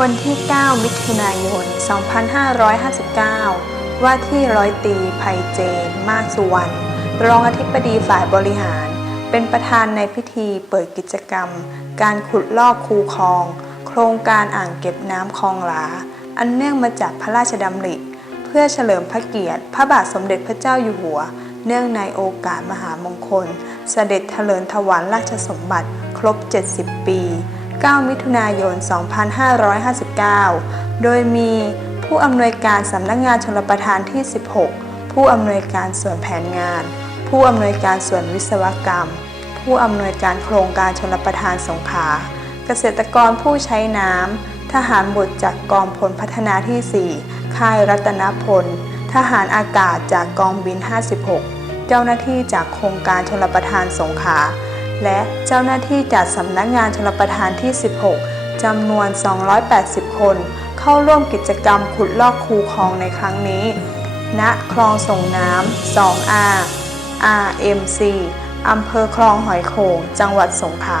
วันที่ 9 มิถุนายน 2559 ว่าที่ร้อยตรีไพเจน มากสุวรรณ รองอธิบดีฝ่ายบริหาร เป็นประธานในพิธีเปิดกิจกรรม การขุดลอกคูคลอง โครงการอ่างเก็บน้ำคลองหลา อันเนื่องมาจากพระราชดำริ เพื่อเฉลิมพระเกียรติ พระบาทสมเด็จพระเจ้าอยู่หัว เนื่องในโอกาสมหามงคล เสด็จเถลิงถวายราชสมบัติ ครบ 70 ปี 9 มิถุนายน 2559 โดยมีผู้อำนวยการสำนักงานชลประทานที่ 16 ผู้อำนวยการส่วนแผนงาน ผู้อำนวยการส่วนวิศวกรรม ผู้อำนวยการโครงการชลประทานสงขลาเกษตรกรผู้ใช้น้ำทหารบดจากกองพลพัฒนาที่ 4 ค่ายรัตนพล ทหารอากาศจากกองบิน 56 เจ้าหน้าที่จากโครงการชลประทานสงขลา และเจ้าหน้าที่จากสำนักงานชลประทานที่ 16 จำนวน 280 คน เข้าร่วมกิจกรรมขุดลอกคูคลองในครั้งนี้ ณ คลองส่งน้ำ 2R RMC อำเภอคลองหอยโขง จังหวัดสงขลา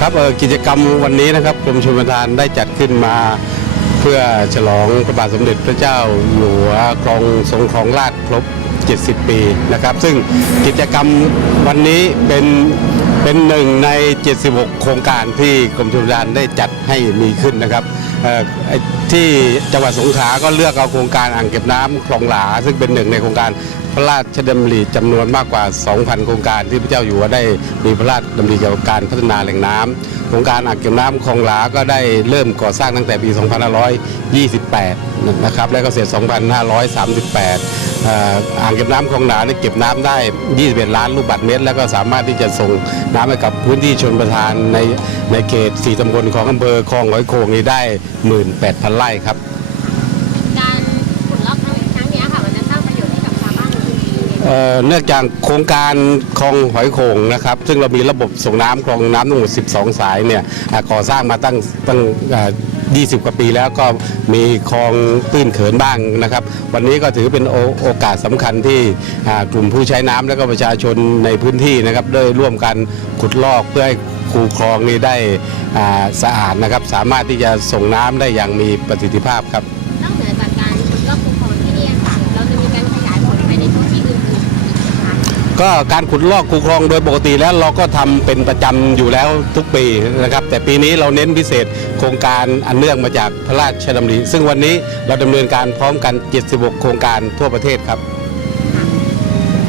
ครับกิจกรรมวันนี้นะครับกรมชลประทานได้จัดขึ้นมา เพื่อฉลองพระบาทสมเด็จพระเจ้าอยู่หัวครองทรงครองราชครบ 70 ปีนะครับ ซึ่งกิจกรรมวันนี้เป็นเป็นหนึ่งใน 76 โครงการที่กรมชลประทานได้จัดให้มีขึ้นนะครับ ที่จังหวัดสงขลาก็เลือกเอาโครงการอ่างเก็บน้ำคลองหลา ซึ่งเป็นหนึ่งในโครงการพระราชดำริจำนวนมากกว่า 2,000 โครงการที่พระเจ้าอยู่หัวได้มีพระราชดำริเกี่ยวกับการพัฒนาแหล่งน้ำโครงการอ่างเก็บน้ำคลองหลาก็ได้เริ่มก่อสร้างตั้งแต่ปี 2528 นะครับและก็เสร็จ 2538 อ่ออ่างเก็บน้ำคลองหนาเนี่ยเก็บน้ำได้ 21 ล้านลูกบาศก์เมตร แล้วก็สามารถที่จะส่งน้ำให้กับพื้นที่ชนประทานในในเขต 4ตำบลของอำเภอคลองหอยโขงนี้ได้ 18,000 ไร่ครับ เนื่องจากโครงการคลองหอยโขงนะครับ ซึ่งเรามีระบบส่งน้ำคลองน้ำทั้งหมด12 สายเนี่ยก่อสร้างมาตั้งตั้ง20 กว่าปีแล้วก็มีคลองตื้นเขินบ้างนะครับ วันนี้ก็ถือเป็นโอโอกาสสำคัญที่กลุ่มผู้ใช้น้ำและก็ประชาชนในพื้นที่นะครับได้ร่วมกันขุดลอกเพื่อให้คูคลองนี้ได้สะอาดนะครับ สามารถที่จะส่งน้ำได้อย่างมีประสิทธิภาพครับ ก็การขุดลอกคูคลองโดยปกติแล้วเราก็ทำเป็นประจำอยู่แล้วทุกปีนะครับ แต่ปีนี้เราเน้นพิเศษโครงการอันเนื่องมาจากพระราชดำริซึ่งวันนี้เราดำเนินการพร้อมกัน 76 โครงการทั่วประเทศครับ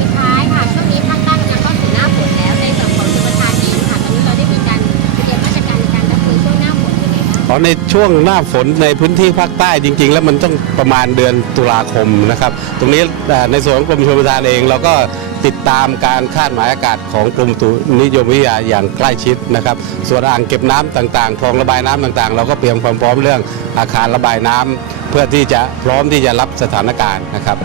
สุดท้ายค่ะช่วงนี้ภาคใต้กำลังเข้าสู่หน้าฝนแล้วในส่วนของชลประทานเองค่ะตอนนี้เราได้มีการเตรียมมาตรการในการรับมือช่วงหน้าฝนยังไงบ้างเพราะในช่วงหน้าฝนในพื้นที่ภาคใต้จริง ๆ แล้วมันต้องประมาณเดือนตุลาคมนะครับ ตรงนี้เอ่อในส่วนของกรมชลประทานเองเราก็ ติดตามการคาดหมายอากาศของกรมอุตุนิยมวิทยาอย่างใกล้ชิดนะครับ ส่วนอ่างเก็บน้ำต่างๆคลองระบายน้ำต่างๆ เราก็เตรียมความพร้อมเรื่องอาคารระบายน้ำเพื่อที่จะพร้อมที่จะรับสถานการณ์นะครับ